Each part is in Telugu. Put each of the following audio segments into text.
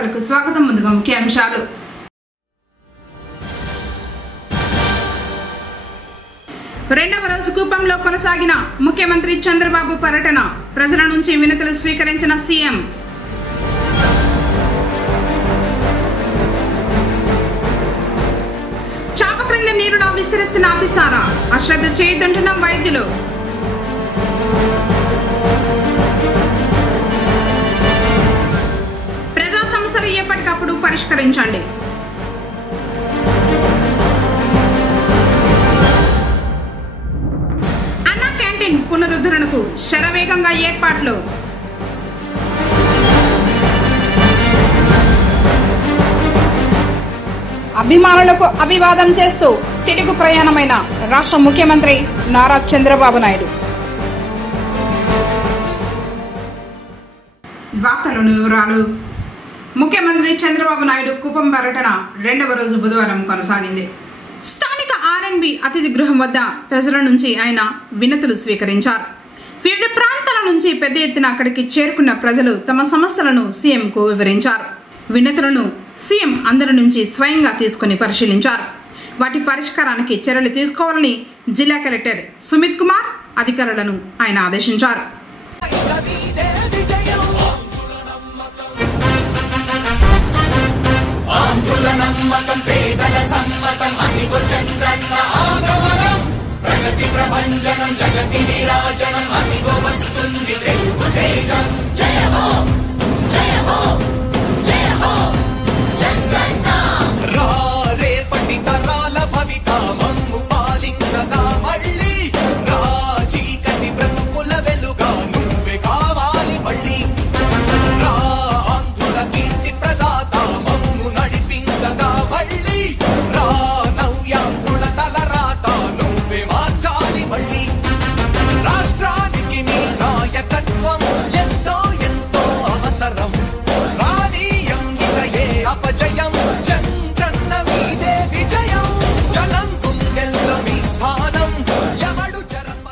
వార్తలకు స్వాగతం. ముందుగా ముఖ్యాంశాలు. రెండవ రోజు కుప్పంలో కొనసాగిన ముఖ్యమంత్రి చంద్రబాబు పర్యటన. ప్రజల నుంచి వినతులు స్వీకరించిన సీఎం. చాప క్రింద నీరులా విస్తరిస్తున్న అతిసార. అశ్రద్ధ చేయదంటున్న వైద్యులు. ప్రజా సమస్యలు ఎప్పటికప్పుడు పరిష్కరించండి. పునరుద్ధరణకు శరవేగంగా ఏర్పాట్లు. అభిమానులకు అభివాదం చేస్తూ తిరుగు ప్రయాణమైన రాష్ట్ర ముఖ్యమంత్రి నారా చంద్రబాబు నాయుడు. వార్తలోని వివరాలు. ముఖ్యమంత్రి చంద్రబాబు నాయుడు కుప్పం పర్యటన రెండవ రోజు బుధవారం కొనసాగింది. స్థానిక ఆర్ఎన్బి అతిథి గృహం వద్ద ప్రజల నుంచి ఆయన వినతులు స్వీకరించారు. వివిధ ప్రాంతాల నుంచి పెద్ద ఎత్తున అక్కడికి చేరుకున్న ప్రజలు తమ సమస్యలను సీఎంకు వివరించారు. వినతులను సీఎం అందరి నుంచి స్వయంగా తీసుకుని పరిశీలించారు. వాటి పరిష్కారానికి చర్యలు తీసుకోవాలని జిల్లా కలెక్టర్ సుమిత్ కుమార్ అధికారులను ఆయన ఆదేశించారు. ప్రగతి ప్రభంజనం జగతి విరాజనం అదిగో వస్తుంది తెలుగు తేజం. జయ హో జయ హో జయ హో జగన్న. రేపటి తరాల భవిత మమ్ము పాలించగా మళ్ళీ చీకటి బ్రతుకుల వెలుగా నువ్వే కావాలి మళ్ళీ. ఆంధ్రుల కీర్తి ప్రదాత మమ్ము నడిపించగా మళ్ళీ. నవ్యాంధ్రుల తలరాత నువ్వే మార్చాలి మళ్ళీ. రాష్ట్రానికి నీ నాయకత్వం ఎంతో ఎంతో అవసరం. రానీయం ఇక ఏ అపజయం. చంద్రన్న మీదే విజయం. జనం గుండెల్లో మీ స్థానం ఎవడు చెరప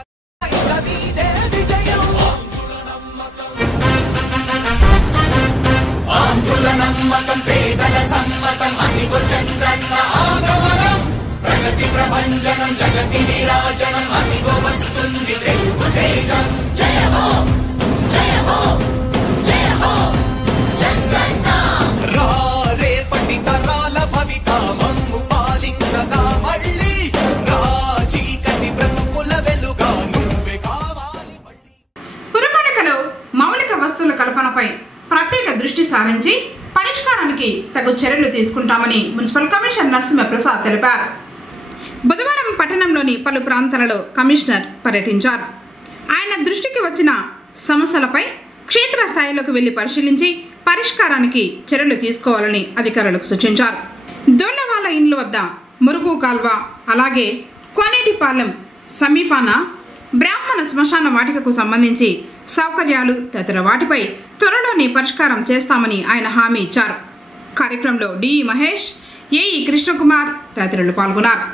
ఇక మీదే విజయం. ఆంధ్రుల నమ్మకం పేదల సమ్మతం అదిగో చంద్రన్న ఆగమనం. ప్రగతి ప్రభంజనం జగతి విరాజనం అదిగో వస్తుంది తెలుగు తేజం. జయ హో జయ హో జయ హో జగన్న. రేపటి తరాల భవిత మమ్ము పాలించగా మళ్ళీ. చీకటి బ్రతుకుల వెలుగా నువ్వే కావాలి మళ్ళీ. పురపాలికలో మౌలిక వస్తువుల కల్పనపై ప్రత్యేక దృష్టి సారించి పరిష్కారానికి తగు చర్యలు తీసుకుంటామని మున్సిపల్ కమిషనర్ నరసింహప్రసాద్ తెలిపారు. బుధవారం పట్టణంలోని పలు ప్రాంతాలలో కమిషనర్ పర్యటించారు. ఆయన దృష్టికి వచ్చిన సమస్యలపై క్షేత్రస్థాయిలోకి వెళ్లి పరిశీలించి పరిష్కారానికి చర్యలు తీసుకోవాలని అధికారులకు సూచించారు. దొల్లవాళ్ల ఇండ్ల వద్ద మురుగు కాల్వ, అలాగే కోనేటిపాలెం సమీపాన బ్రాహ్మణ శ్మశాన వాటికకు సంబంధించి సౌకర్యాలు తదితర వాటిపై త్వరలోనే పరిష్కారం చేస్తామని ఆయన హామీ ఇచ్చారు. కార్యక్రమంలో డిఈ మహేష్, ఏఈ కృష్ణకుమార్ తదితరులు పాల్గొన్నారు.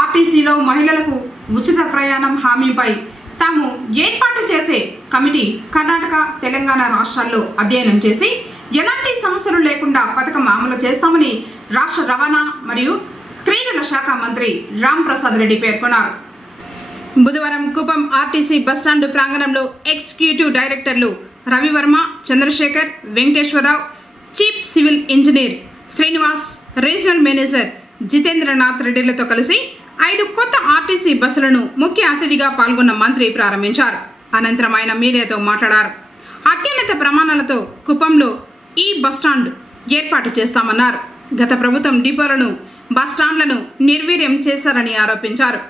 ఆర్టీసీలో మహిళలకు ఉచిత ప్రయాణం హామీపై తాము ఏర్పాటు చేసే కమిటీ కర్ణాటక, తెలంగాణ రాష్ట్రాల్లో అధ్యయనం చేసి ఎలాంటి సమస్యలు లేకుండా పథకం అమలు చేస్తామని రాష్ట్ర రవాణా మరియు క్రీడల శాఖ మంత్రి రామ్ ప్రసాద్ రెడ్డి పేర్కొన్నారు. బుధవారం కుప్పం ఆర్టీసీ బస్టాండు ప్రాంగణంలో executive directors Ravivarma, Chandrashekar, Venkateswararao, chief civil engineer Srinivas, regional manager Jitendranath రెడ్డిలతో కలిసి 5 కొత్త ఆర్టీసీ బస్సులను ముఖ్య అతిథిగా పాల్గొన్న మంత్రి ప్రారంభించారు. అనంతరం ఆయన మీడియాతో మాట్లాడారు. అత్యున్నత ప్రమాణాలతో కుప్పంలో ఈ బస్టాండ్ ఏర్పాటు చేస్తామన్నారు. గత ప్రభుత్వం డిపోలను, బస్టాండ్లను నిర్వీర్యం చేశారని ఆరోపించారు.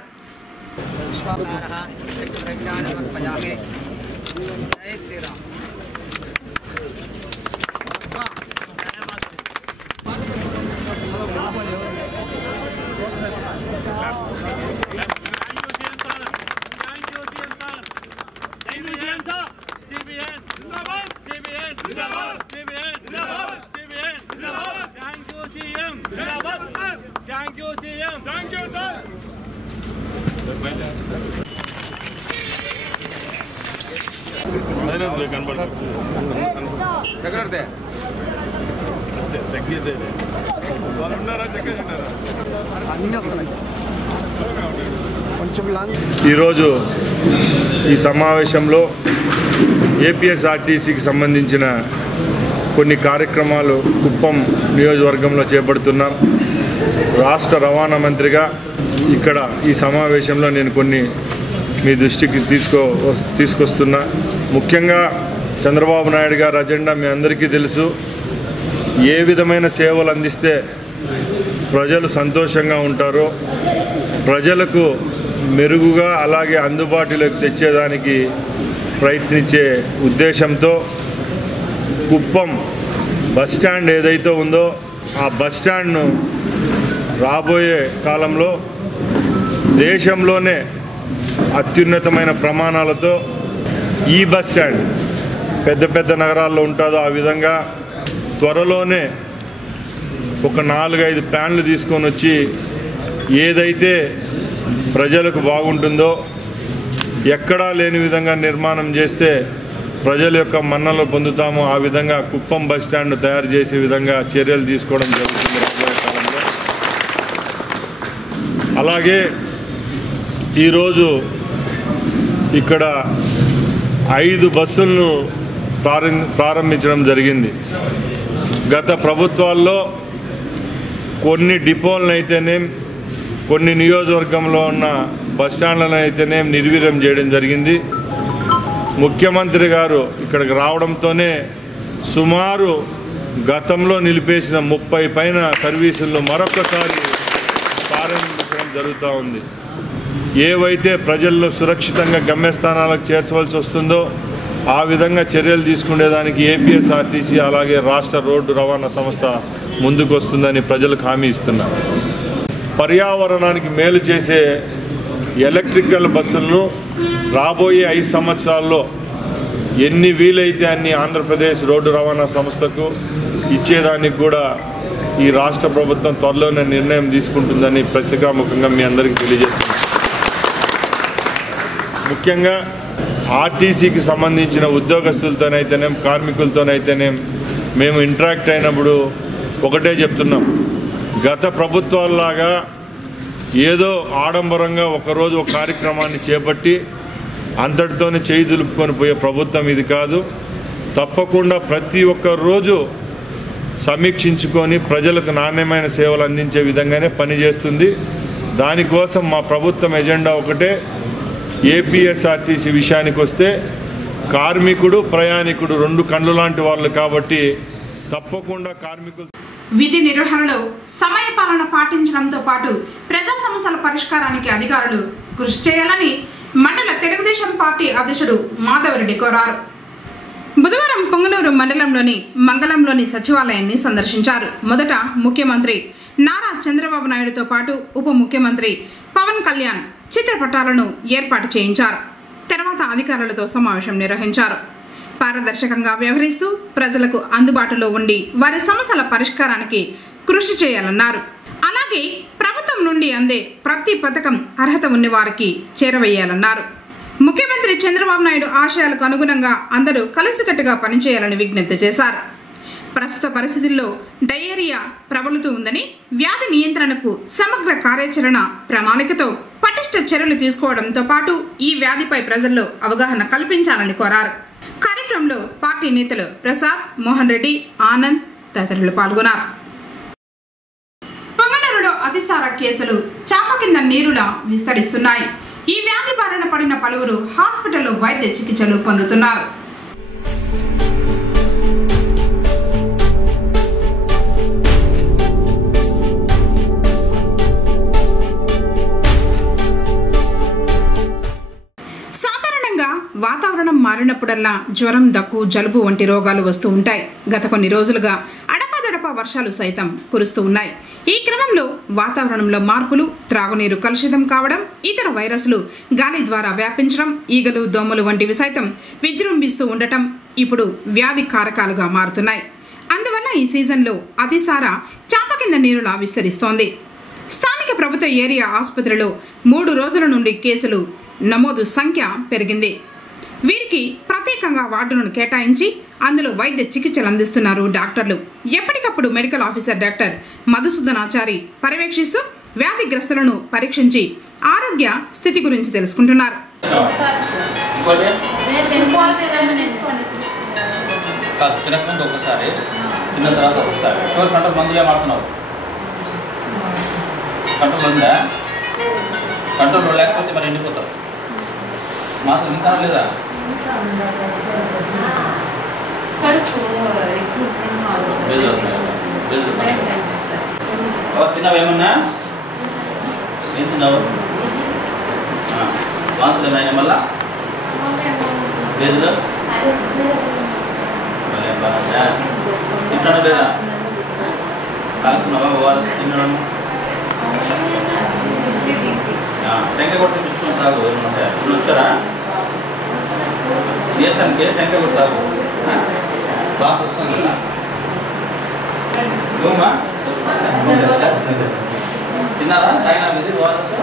తగ్గిద్దే వాళ్ళు ఉన్నారా చక్కగా ఉన్నారా అన్నీ వస్తున్నాయి కొంచెం లాంగ్. ఈరోజు ఈ సమావేశంలో ఏపీఎస్ఆర్టీసీకి సంబంధించిన కొన్ని కార్యక్రమాలు కుప్పం నియోజకవర్గంలో చేపడుతున్నాం. రాష్ట్ర రవాణా మంత్రిగా ఇక్కడ ఈ సమావేశంలో నేను కొన్ని మీ దృష్టికి తీసుకొస్తున్నా. ముఖ్యంగా చంద్రబాబు నాయుడు గారి అజెండా మీ అందరికీ తెలుసు. ఏ విధమైన సేవలు అందిస్తే ప్రజలు సంతోషంగా ఉంటారో, ప్రజలకు మెరుగుగా అలాగే అందుబాటులోకి తెచ్చేదానికి ప్రయత్నించే ఉద్దేశంతో కుప్పం బస్టాండ్ ఏదైతే ఉందో ఆ బస్టాండ్ను రాబోయే కాలంలో దేశంలోనే అత్యున్నతమైన ప్రమాణాలతో ఈ బస్టాండ్ పెద్ద పెద్ద నగరాల్లో ఉంటుందో ఆ విధంగా త్వరలోనే ఒక 4-5 ప్లాన్లు తీసుకొని వచ్చి ఏదైతే ప్రజలకు బాగుంటుందో ఎక్కడా లేని విధంగా నిర్మాణం చేస్తే ప్రజల యొక్క మన్ననలు పొందుతామో ఆ విధంగా కుప్పం బస్టాండ్ తయారు చేసే విధంగా చర్యలు తీసుకోవడం జరుగుతుంది రాబోయే కాలంలో. అలాగే ఈరోజు ఇక్కడ 5 బస్సులను ప్రారంభించడం జరిగింది. గత ప్రభుత్వాల్లో కొన్ని డిపోలను అయితేనేం, కొన్ని నియోజకవర్గంలో ఉన్న బస్టాండ్లను అయితేనేం నిర్వీర్యం చేయడం జరిగింది. ముఖ్యమంత్రి గారు ఇక్కడికి రావడంతోనే సుమారు గతంలో నిలిపేసిన 30 పైన సర్వీసులను మరొకసారి ప్రారంభించడం జరుగుతూ ఉంది. ఏవైతే ప్రజల్లో సురక్షితంగా గమ్యస్థానాలకు చేర్చవలసి వస్తుందో ఆ విధంగా చర్యలు తీసుకునేదానికి ఏపీఎస్ఆర్టీసీ అలాగే రాష్ట్ర రోడ్డు రవాణా సంస్థ ముందుకు వస్తుందని ప్రజలకు హామీ ఇస్తున్నారు. పర్యావరణానికి మేలు చేసే ఎలక్ట్రికల్ బస్సులను రాబోయే 5 సంవత్సరాల్లో ఎన్ని వీలైతే అన్ని ఆంధ్రప్రదేశ్ రోడ్డు రవాణా సంస్థకు ఇచ్చేదానికి కూడా ఈ రాష్ట్ర ప్రభుత్వం త్వరలోనే నిర్ణయం తీసుకుంటుందని పత్రికాముఖంగా మీ అందరికీ తెలియజేస్తున్నాను. ముఖ్యంగా ఆర్టీసీకి సంబంధించిన ఉద్యోగస్తులతోనైతేనేం కార్మికులతోనైతేనేం మేము ఇంటరాక్ట్ అయినప్పుడు ఒకటే చెప్తున్నాం. గత ప్రభుత్వాల్లాగా ఏదో ఆడంబరంగా ఒకరోజు ఒక కార్యక్రమాన్ని చేపట్టి అంతటితోనే చేయి దులుపుకొని పోయే ప్రభుత్వం ఇది కాదు. తప్పకుండా ప్రతి ఒక్క రోజు సమీక్షించుకొని ప్రజలకు నాణ్యమైన సేవలు అందించే విధంగానే పనిచేస్తుంది. దానికోసం మా ప్రభుత్వం ఎజెండా ఒకటే. ఏపీఎస్ఆర్టీసీ విషయానికి వస్తే కార్మికుడు ప్రయాణికుడు 2 కళ్ళు లాంటి వాళ్ళు కాబట్టి తప్పకుండా కార్మికులు విధి నిర్వహణలో సమయపాలన పాటించడంతో పాటు ప్రజా సమస్యల పరిష్కారానికి అధికారులు కృషి చేయాలని మండల తెలుగుదేశం పార్టీ అధ్యక్షుడు మాధవరెడ్డి కోరారు. బుధవారం పొంగనూరు మండలంలోని మంగళంలోని సచివాలయాన్ని సందర్శించారు. మొదట ముఖ్యమంత్రి నారా చంద్రబాబు నాయుడుతో పాటు ఉప ముఖ్యమంత్రి పవన్ కళ్యాణ్ చిత్రపటాలను ఏర్పాటు చేయించారు. తర్వాత అధికారులతో సమావేశం నిర్వహించారు. పారదర్శకంగా వ్యవహరిస్తూ ప్రజలకు అందుబాటులో ఉండి వారి సమస్యల పరిష్కారానికి కృషి చేయాలన్నారు. అలాగే ప్రభుత్వం నుండి అందే ప్రతి పథకం అర్హత ఉన్న వారికి చేరవేయాలన్నారు. ముఖ్యమంత్రి చంద్రబాబు నాయుడు ఆశయాలకు అనుగుణంగా అందరూ కలిసికట్టుగా పనిచేయాలని విజ్ఞప్తి చేశారు. ప్రస్తుత పరిస్థితుల్లో డయేరియా ప్రబలుతూ ఉందని, వ్యాధి నియంత్రణకు సమగ్ర కార్యాచరణ ప్రణాళికతో పటిష్ట చర్యలు తీసుకోవడంతో పాటు ఈ వ్యాధిపై ప్రజల్లో అవగాహన కల్పించాలని కోరారు. కార్యక్రమంలో పార్టీ నేతలు ప్రసాద్, మోహన్ రెడ్డి, ఆనంద్ తదితరులు పాల్గొన్నారు. పొంగనూరులో అతిసార కేసులు చాప కింద నీరులా విస్తరిస్తున్నాయి. ఈ వ్యాధి బారిన పడిన పలువురు హాస్పిటల్లో వైద్య చికిత్సలు పొందుతున్నారు. వాతావరణం మారినప్పుడల్లా జ్వరం, దగ్గు, జలుబు వంటి రోగాలు వస్తూ ఉంటాయి. గత కొన్ని రోజులుగా అడపాదడపా వర్షాలు సైతం కురుస్తూ ఉన్నాయి. ఈ క్రమంలో వాతావరణంలో మార్పులు, త్రాగునీరు కలుషితం కావడం, ఇతర వైరస్లు గాలి ద్వారా వ్యాపించడం, ఈగలు, దోమలు వంటివి సైతం విజృంభిస్తూ ఉండటం ఇప్పుడు వ్యాధి కారకాలుగా మారుతున్నాయి. అందువల్ల ఈ సీజన్లో అతిసార చాప కింద నీరులా విస్తరిస్తోంది. స్థానిక ప్రభుత్వ ఏరియా ఆసుపత్రిలో 3 రోజుల నుండి కేసులు నమోదు సంఖ్య పెరిగింది. వీరికి ప్రత్యేకంగా వార్డులను కేటాయించి అందులో వైద్య చికిత్సలు అందిస్తున్నారు డాక్టర్లు. ఎప్పటికప్పుడు మెడికల్ ఆఫీసర్ డాక్టర్ మధుసూదనాచారి పర్యవేక్షిస్తూ వ్యాధిగ్రస్తులను పరీక్షించి ఆరోగ్య స్థితి గురించి తెలుసుకుంటున్నారు. తినకముందు ఒకసారి, తిన్న తర్వాత ఒకసారి. షుగర్ కంట్రోల్ మందులు ఏమాడుతున్నావు? కంట్రోల్ ఉందా? కంట్రోల్ లేకపోతే మరి ఎండిపోతావు. మాత్రం ఇంకా లేదా? తిన్నావు ఏమన్నా? ఏం తిన్నావు? మాత్రం ఏమైనా మళ్ళా లేదు తింటాను లేదా? కాలుతున్నావా? ఓఆర్ఎస్ తిన్నాను. టెంకాయ కొట్టి తెచ్చుకొని తాగు. ఏమంటే ఇప్పుడు వచ్చారా దేశానికి? టెంకాయ కొట్టి తాగు, బాగా వస్తాం కదా. గోమా తిన్నారా? తాగినా మీది ఓఆర్ఎస్?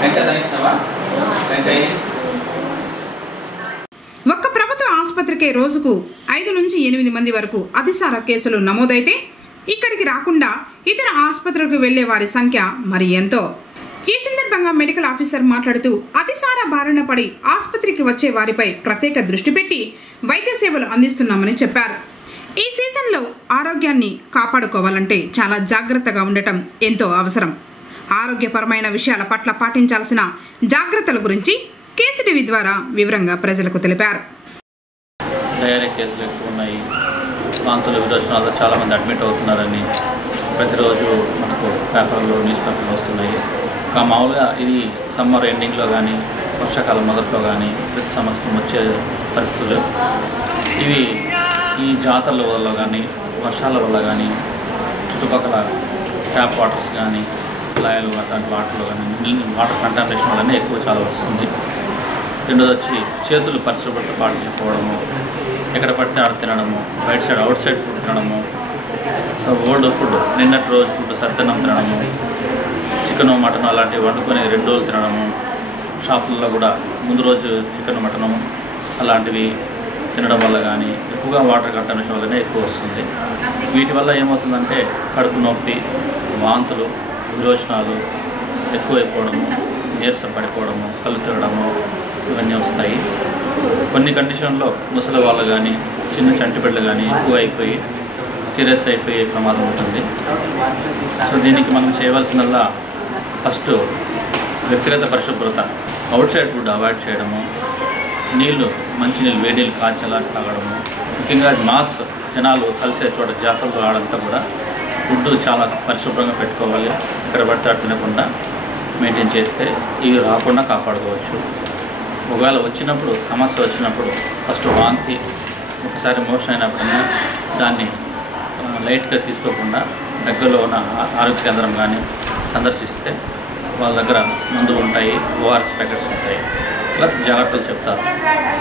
టెంకాయ తాగిస్తావా? టెంకాయ ఒక్క ప్రభుత్వ ఆసుపత్రికే రోజుకు 5 నుంచి 8 మంది వరకు అతిసార కేసులు నమోదైతే ఇక్కడికి రాకుండా ఇతర ఆసుపత్రులకు వెళ్లే వారి సంఖ్య మరి ఎంతో. ఈ సందర్భంగా మెడికల్ ఆఫీసర్ మాట్లాడుతూ అతిసార బారిన పడి ఆసుపత్రికి వచ్చే వారిపై ప్రత్యేక దృష్టి పెట్టి వైద్య సేవలు అందిస్తున్నామని చెప్పారు. ఈ సీజన్లో ఆరోగ్యాన్ని కాపాడుకోవాలంటే చాలా జాగ్రత్తగా ఉండటం ఎంతో అవసరం. ఆరోగ్యపరమైన విషయాల పట్ల పాటించాల్సిన జాగ్రత్తల గురించి కేసీటీవీ ద్వారా వివరంగా ప్రజలకు తెలిపారు. డయేరియా కేసులు ఎక్కువ ఉన్నాయి, వాంతులు విరోచనాలతో చాలామంది అడ్మిట్ అవుతున్నారని ప్రతిరోజు మనకు పేపర్లో న్యూస్ పేపర్లు వస్తున్నాయి. మామూలుగా ఇది సమ్మర్ ఎండింగ్లో కానీ వర్షాకాలం మొదట్లో కానీ ప్రతి సంవత్సరం వచ్చే పరిస్థితులు ఇవి. ఈ జాతరల వల్ల కానీ వర్షాల వల్ల కానీ చుట్టుపక్కల ట్యాప్ వాటర్స్ కానీ లాయలు అట్లాంటి వాటర్లో కానీ వాటర్ కంటామినేషన్ వల్లనే ఎక్కువ చాలా వస్తుంది. రెండోది వచ్చి చేతులు పరిశుభ్రత పాటించుకోవడము, ఎక్కడ పడితే ఆడ తినడము, బయట సైడ్ అవుట్ సైడ్ ఫుడ్ తినడము, సో ఓల్డ్ ఫుడ్ నిన్నటి రోజు ఫుడ్ సద్దన్నం తినడము, చికెను మటన్ అలాంటివి వండుకొని 2 రోజులు తినడము, షాపుల్లో కూడా ముందు రోజు చికెన్ మటను అలాంటివి తినడం వల్ల కానీ ఎక్కువగా వాటర్ కంటామినేషన్ వల్లనే ఎక్కువ వస్తుంది. వీటి వల్ల ఏమవుతుందంటే కడుపు నొప్పి, వాంతులు, విరోచనాలు ఎక్కువైపోవడము, నీరసం పడిపోవడము, కళ్ళు తిరగడము ఇవన్నీ వస్తాయి. కొన్ని కండిషన్లో ముసలి వాళ్ళు కానీ చిన్న చంటి బిడ్డలు కానీ ఎక్కువ అయిపోయి సీరియస్ అయిపోయే ప్రమాదం ఉంటుంది. సో దీనికి మనం చేయవలసిందల్లా ఫస్ట్ వ్యక్తిగత పరిశుభ్రత, అవుట్ సైడ్ ఫుడ్ అవాయిడ్ చేయడము, నీళ్ళు మంచినీళ్ళు వేడి నీళ్ళు కాచేలా తాగడము, ముఖ్యంగా మాస్ జనాలు కలిసే చోట జాతరలు ఆడంతా కూడా ఫుడ్ చాలా పరిశుభ్రంగా పెట్టుకోవాలి. ఇక్కడ పడితే తినకుండా మెయింటైన్ చేస్తే ఇవి రాకుండా కాపాడుకోవచ్చు. ఒకవేళ వచ్చినప్పుడు సమస్య వచ్చినప్పుడు ఫస్ట్ వాంతి, ఒకసారి మోషన్ అయినప్పుడన్నా దాన్ని లైట్గా తీసుకోకుండా దగ్గరలో ఉన్న ఆరోగ్య కేంద్రం కానీ సందర్శిస్తే వాళ్ళ దగ్గర మందులు ఉంటాయి, ఓఆర్ఎస్ ప్యాకెట్స్ ఉంటాయి, ప్లస్ జాగ్రత్తలు చెప్తారు.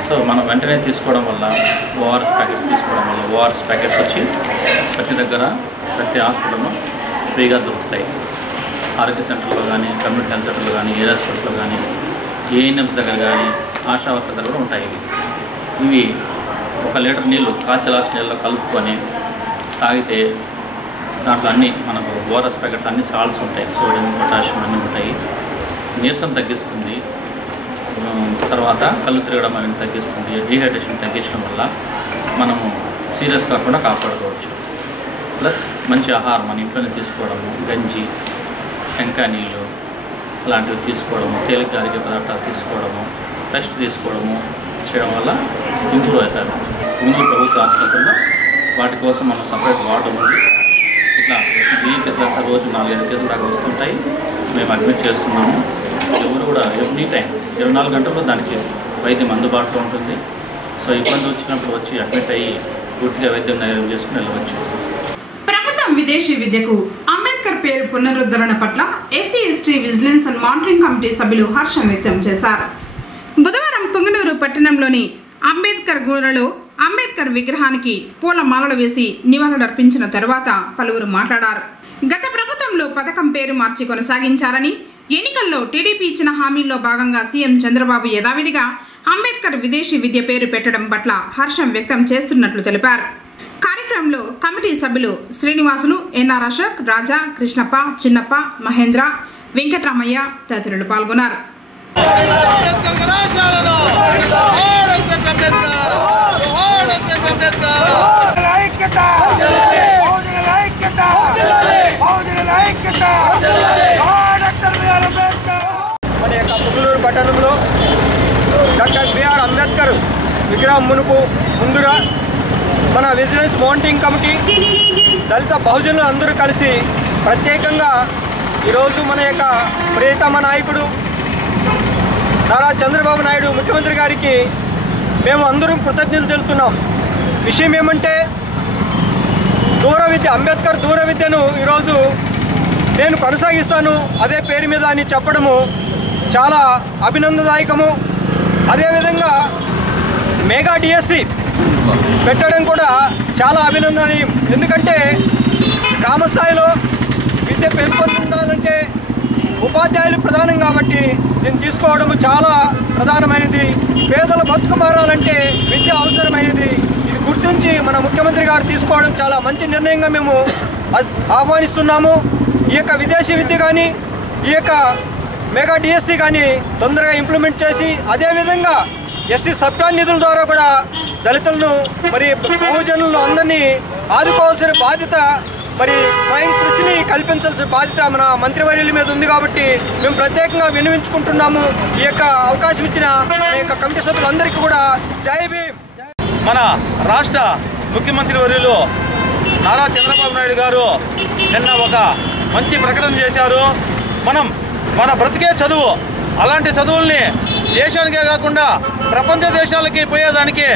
సో మనం వెంటనే తీసుకోవడం వల్ల ఓఆర్ఎస్ ప్యాకెట్స్ తీసుకోవడం వల్ల ఓఆర్ఎస్ ప్యాకెట్స్ వచ్చి ప్రతి దగ్గర ప్రతి హాస్పిటల్లో ఫ్రీగా దొరుకుతాయి. ఆరోగ్య సెంటర్లో కానీ, కమ్యూనిటీ హెల్త్ సెంటర్లో కానీ, ఏరియా హాస్పిటల్లో కానీ, ఏఎన్ఎంస్ దగ్గర కానీ, ఆశా వర్కర్ దగ్గర కూడా ఉంటాయి. ఇవి 1 లీటర్ నీళ్ళు కాచలాస్ నీళ్ళలో కలుపుకొని తాగితే దాంట్లో అన్నీ మనకు ఓఆర్ఎస్ ప్యాకెట్లు అన్ని సాల్ట్స్ ఉంటాయి, సోడియం, పొటాషియం అన్నీ ఉంటాయి. నీరసం తగ్గిస్తుంది, తర్వాత కళ్ళు తిరగడం అనేది తగ్గిస్తుంది, డీహైడ్రేషన్ తగ్గించడం వల్ల మనము సీరియస్ కాకుండా కాపాడుకోవచ్చు. ప్లస్ మంచి ఆహారం మన ఇంట్లోనే తీసుకోవడము, గంజి, టెంకాయ నీళ్ళు అలాంటివి తీసుకోవడము, తేలిక అరిగే పదార్థాలు తీసుకోవడము, రెస్ట్ తీసుకోవడము చేయడం వల్ల ఇంప్రూవ్ అవుతారు. ముందు ప్రభుత్వ ఆసుపత్రుల్లో వాటి కోసం మనం సపరేట్ వార్డు ఉంది. ఇట్లా వీక్ దాకా రోజు 4-5 కేసులు దాకా వస్తుంటాయి. మేము అడ్మిట్ చేస్తున్నాము. ఎవరు కూడా ఎవ్రీ టైం 24 గంటల్లో దానికి వైద్యం అందుబాటులో ఉంటుంది. సో ఇబ్బంది వచ్చినప్పుడు వచ్చి అడ్మిట్ అయ్యి పూర్తిగా వైద్యం నయం చేసుకుని వెళ్ళవచ్చు. ప్రభుత్వం విదేశీ విద్యకు అంబేద్కర్ పేరు పునరుద్ధరణ పట్ల SC ST vigilance and monitoring committee సభ్యులు హర్షం వ్యక్తం చేశారు. బుధవారం పొంగనూరు పట్టణంలోని అంబేద్కర్ గూడలో అంబేద్కర్ విగ్రహానికి పూల మాలలు వేసి నివాళులర్పించిన తరువాత పలువురు మాట్లాడారు. గత ప్రభుత్వంలో పథకం పేరు మార్చి కొనసాగించారని, ఎన్నికల్లో టీడీపీ ఇచ్చిన హామీల్లో భాగంగా సీఎం చంద్రబాబు యథావిధిగా అంబేద్కర్ విదేశీ విద్య పేరు పెట్టడం పట్ల హర్షం వ్యక్తం చేస్తున్నట్లు తెలిపారు. కార్యక్రమంలో కమిటీ సభ్యులు శ్రీనివాసులు, ఎన్ఆర్ అశోక్, రాజా, కృష్ణప్ప, చిన్నప్ప, మహేంద్ర, వెంకటరామయ్య తదితరులు పాల్గొన్నారు. మన యొక్క పుంగనూరు పట్టణంలో డాక్టర్ బిఆర్ అంబేద్కర్ విగ్రహం ముందుగా మన విజిలెన్స్ మౌంటింగ్ కమిటీ, దళిత బహుజనులు అందరూ కలిసి ప్రత్యేకంగా ఈరోజు మన యొక్క ప్రియతమ నాయకుడు నారా చంద్రబాబు నాయుడు ముఖ్యమంత్రి గారికి మేము అందరం కృతజ్ఞతలు తెలుపుతున్నాం. విషయం ఏమంటే దూర విద్య, అంబేద్కర్ దూర విద్యను ఈరోజు నేను కొనసాగిస్తాను అదే పేరు మీద అని చెప్పడము చాలా అభినందనదాయకము. అదేవిధంగా మెగా డిఎస్సి పెట్టడం కూడా చాలా అభినందనీయం. ఎందుకంటే గ్రామ స్థాయిలో విద్య పెంపొందాలంటే ఉపాధ్యాయులు ప్రధానం కాబట్టి దీన్ని తీసుకోవడం చాలా ప్రధానమైనది. పేదల బతుకు మారాలంటే విద్య అవసరమైనది. ఇది గుర్తించి మన ముఖ్యమంత్రి గారు తీసుకోవడం చాలా మంచి నిర్ణయంగా మేము ఆహ్వానిస్తున్నాము. ఈ యొక్క విదేశీ విద్య కానీ, ఈ యొక్క మెగా డిఎస్సి కానీ తొందరగా ఇంప్లిమెంట్ చేసి, అదేవిధంగా ఎస్సీ సబ్ప్లాన్ నిధుల ద్వారా కూడా దళితులను మరి బహుజనులను అందరినీ ఆదుకోవాల్సిన బాధ్యత, మరి స్వయం కృషిని కల్పించాల్సిన బాధ్యత మన మంత్రివర్యుల మీద ఉంది. కాబట్టి మేము ప్రత్యేకంగా విన్నవించుకుంటున్నాము. ఈ యొక్క అవకాశం ఇచ్చిన ఈ యొక్క కమిటీ సభ్యులందరికీ కూడా జై భీమ్. మన రాష్ట్ర ముఖ్యమంత్రి వర్యులు నారా చంద్రబాబు నాయుడు గారు నిన్న ఒక మంచి ప్రకటన చేశారు. మన బ్రతికే చదువు, అలాంటి చదువుల్ని దేశానికే కాకుండా ప్రపంచ దేశాలకి పోయేదానికి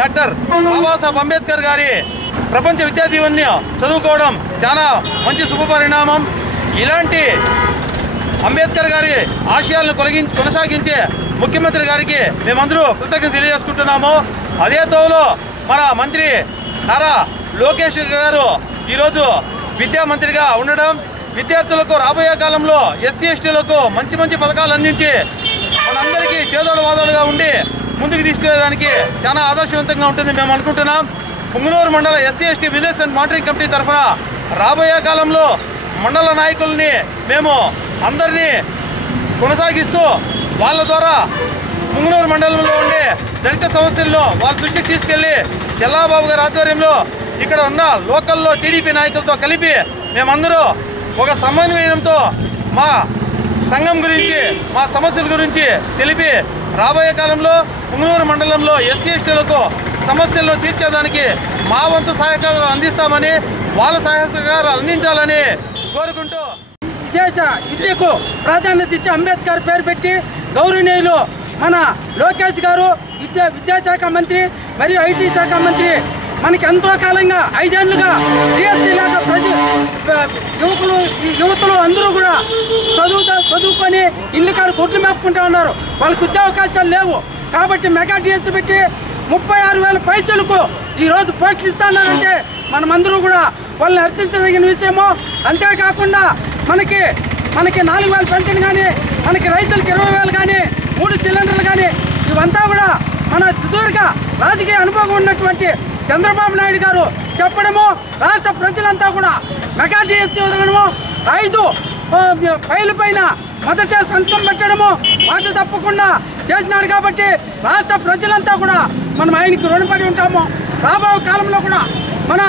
డాక్టర్ బాబాసాహెబ్ అంబేద్కర్ గారి ప్రపంచ విద్యా దీవెనని చదువుకోవడం చాలా మంచి శుభపరిణామం. ఇలాంటి అంబేద్కర్ గారి ఆశయాలను కొనసాగించే ముఖ్యమంత్రి గారికి మేమందరూ కృతజ్ఞత తెలియజేసుకుంటున్నాము. అదే తోలో మన మంత్రి నారా లోకేష్ గారు ఈరోజు విద్యామంత్రిగా ఉండడం, విద్యార్థులకు రాబోయే కాలంలో ఎస్సీ ఎస్టీలకు మంచి మంచి పథకాలు అందించి మనందరికీ చేదోడు వాదోడుగా ఉండి ముందుకు తీసుకెళ్ళడానికి చాలా ఆదర్శవంతంగా ఉంటుంది మేము అనుకుంటున్నాం. పుంగనూరు మండల SC ST vigilance and monitoring committee తరఫున రాబోయే కాలంలో మండల నాయకుల్ని మేము అందరినీ కొనసాగిస్తూ వాళ్ళ ద్వారా పుంగనూరు మండలంలో ఉండే దళిత సమస్యలను వాళ్ళ దృష్టికి తీసుకెళ్లి చెల్లాబాబు గారి ఆధ్వర్యంలో ఇక్కడ ఉన్న లోకల్లో టీడీపీ నాయకులతో కలిపి మేమందరూ ఒక సమన్వయంతో మా సంఘం గురించి, మా సమస్యల గురించి తెలిపి రాబోయే కాలంలో పుంగనూరు మండలంలో ఎస్సీ ఎస్టీలకు సమస్యలను తీర్చేదానికి మా వంతు సహకారాలు అందిస్తామని, వాళ్ళ సహకారాలు అందించాలని కోరుకుంటూ దేశ విద్యకు ప్రాధాన్యత ఇచ్చి అంబేద్కర్ పేరు పెట్టి గౌరవనీయులు మన లోకేష్ గారు విద్యాశాఖ మంత్రి మరియు ఐటీ శాఖ మంత్రి మనకి ఎంతో కాలంగా 5 ఏళ్లుగా డిఎస్సీ లాగా యువతులు అందరూ కూడా చదువుకొని ఇల్లు కాడ కొట్లు మేపుకుంటూ ఉన్నారు. వాళ్ళకి ఉద్యోగావకాశాలు లేవు. కాబట్టి మెగా డిఎస్సీ పెట్టి 36,000 పైసలకు ఈరోజు పోస్టులు ఇస్తున్నారంటే మనమందరూ కూడా వాళ్ళని హర్షించదగిన విషయము. అంతేకాకుండా మనకి 4,000 పెన్షన్ కానీ, మనకి రైతులకు 20,000 కానీ, 3 సిలిండర్లు కానీ, ఇవంతా కూడా మన సుదీర్ఘ రాజకీయ అనుభవం ఉన్నటువంటి చంద్రబాబు నాయుడు గారు చెప్పడము, రాష్ట్ర ప్రజలంతా కూడా మెగా డిఎస్సీ వదలడము, 5 ఫైల్ పైన మొదట సంతకం పెట్టడము మాట తప్పకుండా చేసినాడు. కాబట్టి రాష్ట్ర ప్రజలంతా కూడా మనం ఆయనకి రుణపడి ఉంటాము. రాబో కాలంలో కూడా మన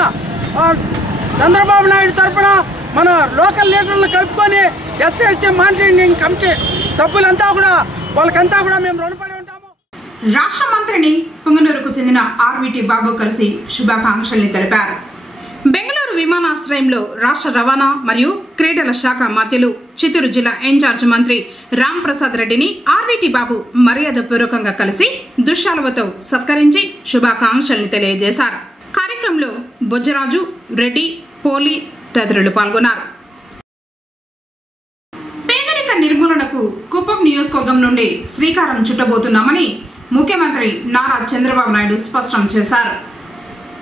చంద్రబాబు నాయుడు తరఫున మన లోకల్ లీడర్లను కలుపుకొని ఎస్సీ ఎస్టీ మానిటరింగ్ కమిటీ సభ్యులంతా కూడా వాళ్ళకంతా కూడా మేము రుణపడి ఉంటాము. రాష్ట్ర మంత్రిని పుంగనూరుకు చెందిన ఆర్వీటీ బాబు కలిసి శుభాకాంక్షల్ని తెలిపారు. బెంగళూరు విమానాశ్రయంలో రాష్ట్ర రవాణా మరియు క్రీడల శాఖ మంత్రులు చిత్తూరు జిల్లా ఇన్ఛార్జ్ మంత్రి రామ్ ప్రసాద్ రెడ్డిని ఆర్వీటీ బాబు మర్యాదపూర్వకంగా కలిసి దుశ్శాలువతో సత్కరించి శుభాకాంక్షల్ని తెలియజేశారు. కార్యక్రమంలో బొజ్జరాజు, రెడ్డి, పోలి తదితరులు పాల్గొన్నారు. పేదరిక నిర్మూలనకు కుప్పం నియోజకవర్గం నుండి శ్రీకారం చుట్టబోతున్నామని ముఖ్యమంత్రి నారా చంద్రబాబు నాయుడు స్పష్టం చేశారు.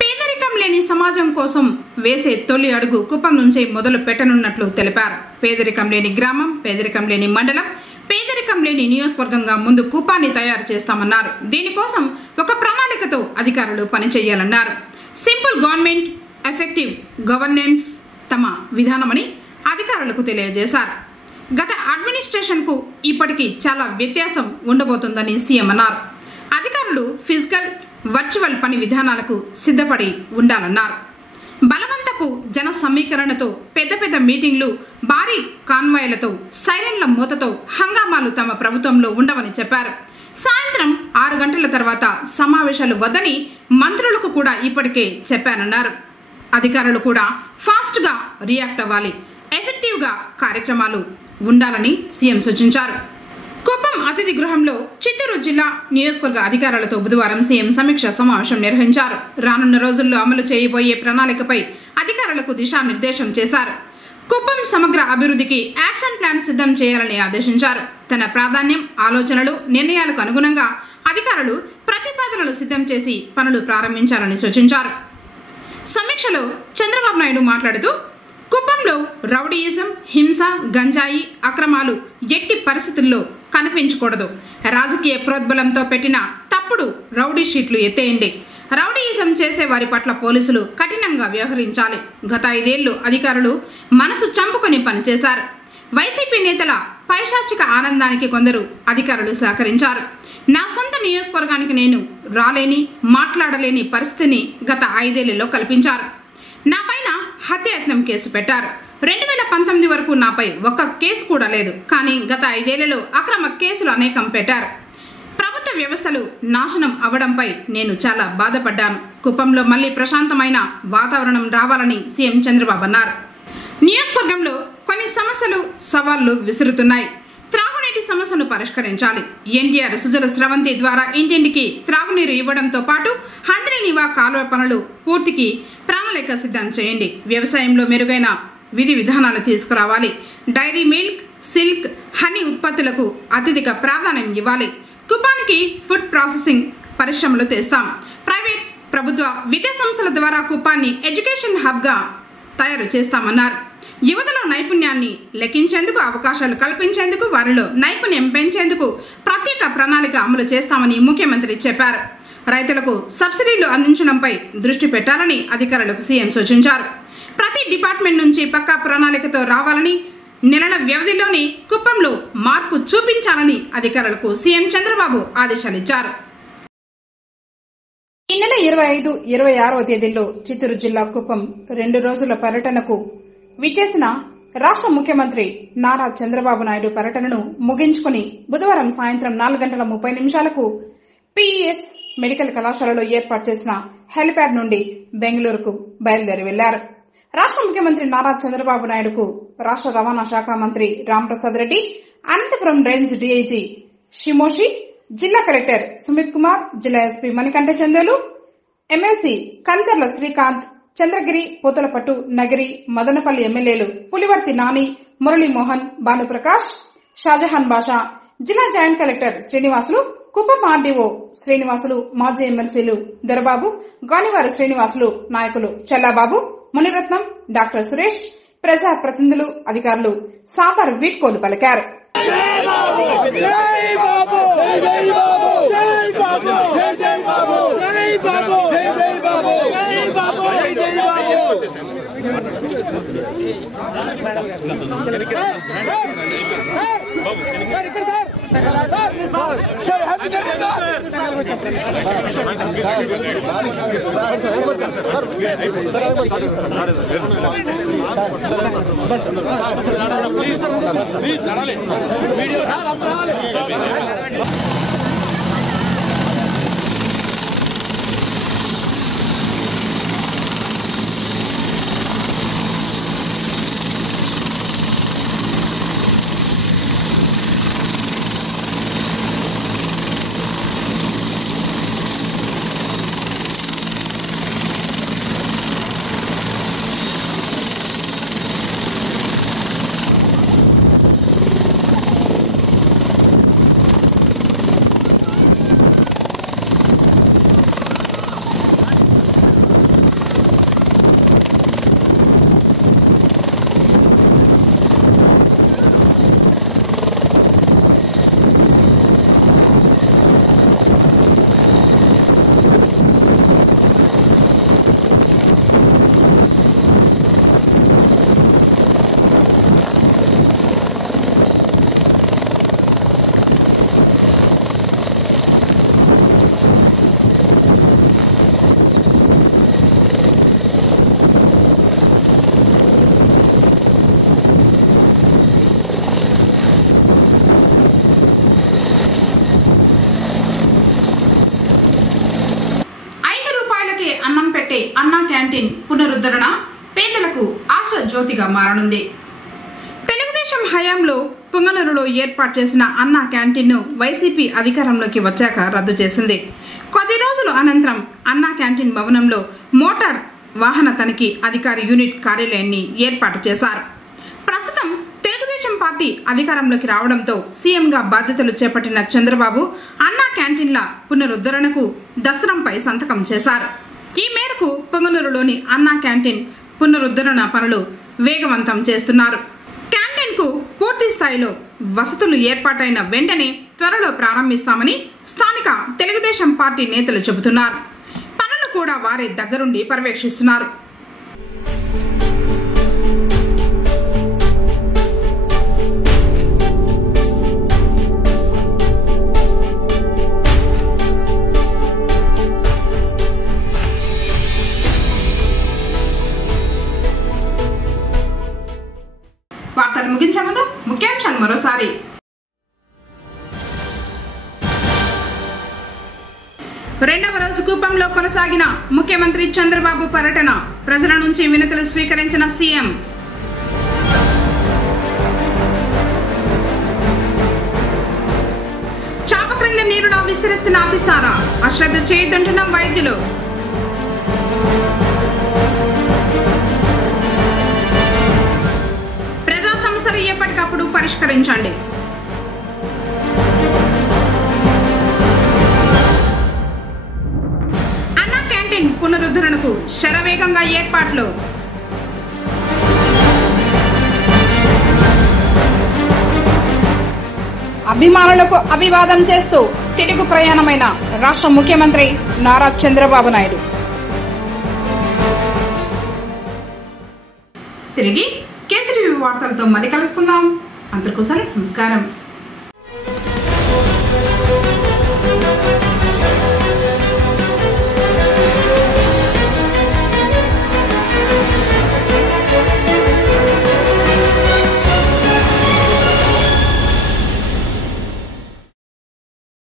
పేదరికం లేని సమాజం కోసం వేసే తొలి అడుగు కుప్పం నుంచి మొదలు పెట్టనున్నట్లు తెలిపారు. పేదరికం లేని గ్రామం, పేదరికం లేని మండలం, పేదరికం లేని నియోజకవర్గంగా ముందు కుప్పాన్ని తయారు చేస్తామన్నారు. దీనికోసం ఒక ప్రణాళికతో అధికారులు పనిచేయాలన్నారు. సింపుల్ గవర్నమెంట్, ఎఫెక్టివ్ గవర్నెన్స్ తమ విధానమని అధికారులకు తెలియజేశారు. గత అడ్మినిస్ట్రేషన్కు ఇప్పటికీ చాలా వ్యత్యాసం ఉండబోతుందని సీఎం అన్నారు. అధికారులు ఫిజికల్, వర్చువల్ పని విధానాలకు సిద్ధపడి ఉండాలన్నారు. బలవంతపు జన సమీకరణతో పెద్ద పెద్ద మీటింగ్లు, భారీ కాన్వాయ్లతో, సైరన్ల మూతతో హంగామాలు తమ ప్రభుత్వంలో ఉండవని చెప్పారు. సాయంత్రం 6 గంటల తర్వాత సమావేశాలు వద్దని మంత్రులకు కూడా ఇప్పటికే చెప్పానన్నారు. అధికారులు కూడా ఫాస్ట్గా రియాక్ట్ అవ్వాలి, ఎఫెక్టివ్గా కార్యక్రమాలు ఉండాలని సీఎం సూచించారు. కుప్పం అతిథి గృహంలో చిత్తూరు జిల్లా నియోజకవర్గ అధికారులతో బుధవారం సీఎం సమీక్ష సమావేశం నిర్వహించారు. రానున్న రోజుల్లో అమలు చేయబోయే ప్రణాళికపై అధికారులకు దిశానిర్దేశం చేశారు. కుప్పం సమగ్ర అభివృద్ధికి యాక్షన్ ప్లాన్ సిద్ధం చేయాలని ఆదేశించారు. తన ప్రాధాన్యం, ఆలోచనలు, నిర్ణయాలకు అనుగుణంగా అధికారులు ప్రతిపాదనలు సిద్ధం చేసి పనులు ప్రారంభించాలని సూచించారు. సమీక్షలో చంద్రబాబు నాయుడు మాట్లాడుతూ, కుప్పంలో రౌడీయిజం, హింస, గంజాయి అక్రమాలు ఎట్టి పరిస్థితుల్లో కనిపించకూడదు. రాజకీయ ప్రోద్బలంతో పెట్టిన తప్పుడు రౌడీ షీట్లు ఎత్తేయండి. రౌడీయిజం చేసే వారి పట్ల పోలీసులు కఠినంగా వ్యవహరించాలి. గత 5 ఏళ్లు అధికారులు మనసు చంపుకొని పనిచేశారు. వైసీపీ నేతల పైశాచిక ఆనందానికి కొందరు అధికారులు సహకరించారు. నా సొంత నియోజకవర్గానికి నేను రాలేని, మాట్లాడలేని పరిస్థితిని గత 5 ఏళ్లలో కల్పించారు. నా పైన హత్యాయత్నం కేసు పెట్టారు. 2019 వరకు నాపై ఒక్క కేసు కూడా లేదు. కానీ గత 5 ఏళ్లలో అక్రమ కేసులు అనేకం పెట్టారు. ప్రభుత్వ వ్యవస్థలు నాశనం అవడంపై నేను చాలా బాధపడ్డాను. కుప్పంలో మళ్లీ ప్రశాంతమైన వాతావరణం రావాలని సీఎం చంద్రబాబు అన్నారు. నియోజకవర్గంలో కొన్ని సమస్యలు, సవాళ్లు విసురుతున్నాయి. త్రాగునీటి సమస్యను పరిష్కరించాలి. ఎన్టీఆర్ సుజల స్రవంతి ద్వారా ఇంటింటికి త్రాగునీరు ఇవ్వడంతో పాటు హంద్రీనివా కాలువ పనులు పూర్తికి ప్రణాళిక సిద్ధం చేయండి. వ్యవసాయంలో మెరుగైన విధి విధానాలు తీసుకురావాలి. డైరీ, మిల్క్, సిల్క్, హనీ ఉత్పత్తులకు అత్యధిక ప్రాధాన్యం ఇవ్వాలి. కుప్పానికి ఫుడ్ ప్రాసెసింగ్ పరిశ్రమలు తెస్తాం. ప్రైవేట్, ప్రభుత్వ విద్యా సంస్థల ద్వారా కుప్పాన్ని ఎడ్యుకేషన్ హబ్గా తయారు చేస్తామన్నారు. యువతలో నైపుణ్యాన్ని లెక్కించేందుకు, అవకాశాలు కల్పించేందుకు, వారిలో నైపుణ్యం పెంచేందుకు ప్రత్యేక ప్రణాళిక అమలు చేస్తామని ముఖ్యమంత్రి చెప్పారు. రైతులకు సబ్సిడీలు అందించడంపై దృష్టి పెట్టాలని అధికారులకు సీఎం సూచించారు. ప్రతి డిపార్ట్మెంట్ నుంచి పక్కా ప్రణాళికతో రావాలని, నెలల వ్యవధిలోనే కుప్పంలో మార్పు చూపించాలని అధికారులకు సీఎం చంద్రబాబు ఆదేశాలిచ్చారు. ఈ నెల 25, 26వ తేదీల్లో చిత్తూరు జిల్లా కుప్పం 2 రోజుల పర్యటనకు విచ్చేసిన రాష్ట్ర ముఖ్యమంత్రి నారా చంద్రబాబు నాయుడు పర్యటనను ముగించుకుని బుధవారం సాయంత్రం 4:30 PES మెడికల్ కళాశాలలో ఏర్పాటు చేసిన హెలిప్యాడ్ నుండి బెంగళూరుకు బయలుదేరి వెళ్లారు. రాష్ట్ర ముఖ్యమంత్రి నారా చంద్రబాబు నాయుడుకు రాష్ట్ర రవాణా శాఖ మంత్రి రాంప్రసాద్ రెడ్డి, అనంతపురం రేంజ్ డీఐజీ షిమోషి, జిల్లా కలెక్టర్ సుమిత్ కుమార్, జిల్లా ఎస్పీ మణికంఠ చందోలు, ఎమ్మెల్సీ కంచర్ల శ్రీకాంత్, చంద్రగిరి, పూతలపట్టు, నగిరి, మదనపల్లి ఎమ్మెల్యేలు పులివర్తి నాని, మురళీమోహన్, భానుప్రకాష్, షాజహాన్ బాషా, జిల్లా joint collector Srinivasulu, Kuppam RDO Srinivasulu, మాజీ ఎమ్మెల్సీలు దొరబాబు, గానివారి శ్రీనివాసులు, నాయకులు చెల్లాబాబు, మునిరత్నం, డాక్టర్ సురేష్, ప్రజా ప్రతినిధులు, అధికారులు సాదర్ వీడ్కోలు పలికారు. పునరుద్ధరణ పేదలకు ఆశ జ్యోతిగా మారనుంది. తెలుగుదేశం హయాంలో పుంగనూరులో ఏర్పాటు చేసిన అన్నా క్యాంటీన్ను వైసీపీ అధికారంలోకి వచ్చాక రద్దు చేసింది. కొద్ది రోజుల అనంతరం అన్నా క్యాంటీన్ భవనంలో మోటార్ వాహన తనిఖీ అధికారి యూనిట్ కార్యాలయాన్ని ఏర్పాటు చేశారు. ప్రస్తుతం తెలుగుదేశం పార్టీ అధికారంలోకి రావడంతో సీఎంగా బాధ్యతలు చేపట్టిన చంద్రబాబు అన్నా క్యాంటీన్ల పునరుద్ధరణకు దసరంపై సంతకం చేశారు. ఈ మేరకు పొంగనూరులోని అన్నా క్యాంటీన్ పునరుద్ధరణ పనులు వేగవంతం చేస్తున్నారు. క్యాంటీన్కు పూర్తి స్థాయిలో వసతులు ఏర్పాటైన వెంటనే త్వరలో ప్రారంభిస్తామని స్థానిక తెలుగుదేశం పార్టీ నేతలు చెబుతున్నారు. పనులు కూడా వారి దగ్గరుండి పర్యవేక్షిస్తున్నారు. వార్తలు ముగించే ముందు ముఖ్యాంశాలు మరోసారి. రెండవ రోజు కుప్పంలో కొనసాగిన ముఖ్యమంత్రి చంద్రబాబు పర్యటన. ప్రజల నుంచి వినతులు స్వీకరించిన సీఎం. చాప క్రింద నీరులా విస్తరిస్తున్న అతిసార. అశ్రద్ధ చేయొద్దంటున్న వైద్యులు. ప్రజా సమస్యలు ఎప్పటికప్పుడు పరిష్కరించండి. అన్నా క్యాంటీన్ పునరుద్ధరణకు శరవేగంగా ఏర్పాట్లు. అభిమానులకు అభివాదం చేస్తూ తిరుగు ప్రయాణమైన రాష్ట్ర ముఖ్యమంత్రి నారా చంద్రబాబు నాయుడు. తిరిగి కేసరి వార్తలతో మళ్ళీ కలుసుకుందాం. అందరికీ నమస్కారం.